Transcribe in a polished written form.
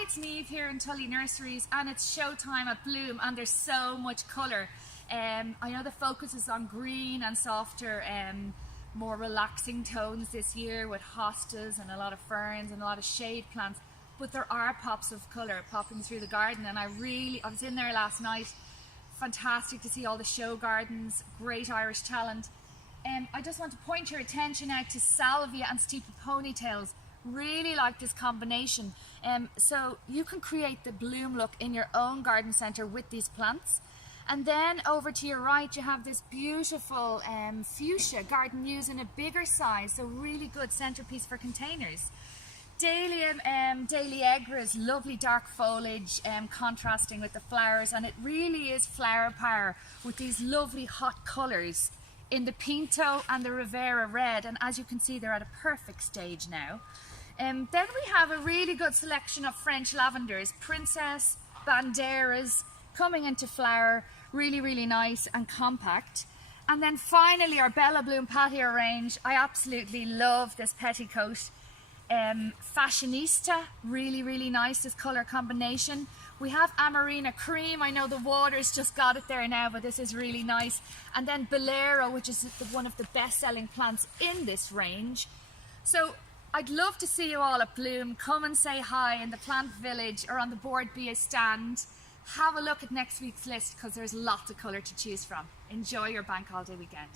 Hi, it's Niamh here in Tully Nurseries, and it's showtime at Bloom, and there's so much colour. I know the focus is on green and softer, more relaxing tones this year with hostas and a lot of ferns and a lot of shade plants, but there are pops of colour popping through the garden, and I was in there last night. Fantastic to see all the show gardens, great Irish talent. I just want to point your attention out to salvia and steeple ponytails. Really like this combination. So you can create the bloom look in your own garden centre with these plants. And then over to your right you have this beautiful fuchsia garden use in a bigger size, so really good centrepiece for containers. Dahlia Dahliagra's lovely dark foliage contrasting with the flowers, and it really is flower power with these lovely hot colours in the Pinto and the Rivera red, and as you can see they're at a perfect stage now. Then we have a really good selection of French lavenders, Princess, Banderas, coming into flower, really nice and compact. And then finally our Bella Bloom patio range. I absolutely love this petticoat. Fashionista, really nice, this colour combination. We have Amarina Cream. I know the water's just got it there now, but this is really nice. And then Bolero, which is one of the best-selling plants in this range. So I'd love to see you all at Bloom. Come and say hi in the plant village or on the Board Bia stand. Have a look at next week's list because there's lots of colour to choose from. Enjoy your bank holiday weekend.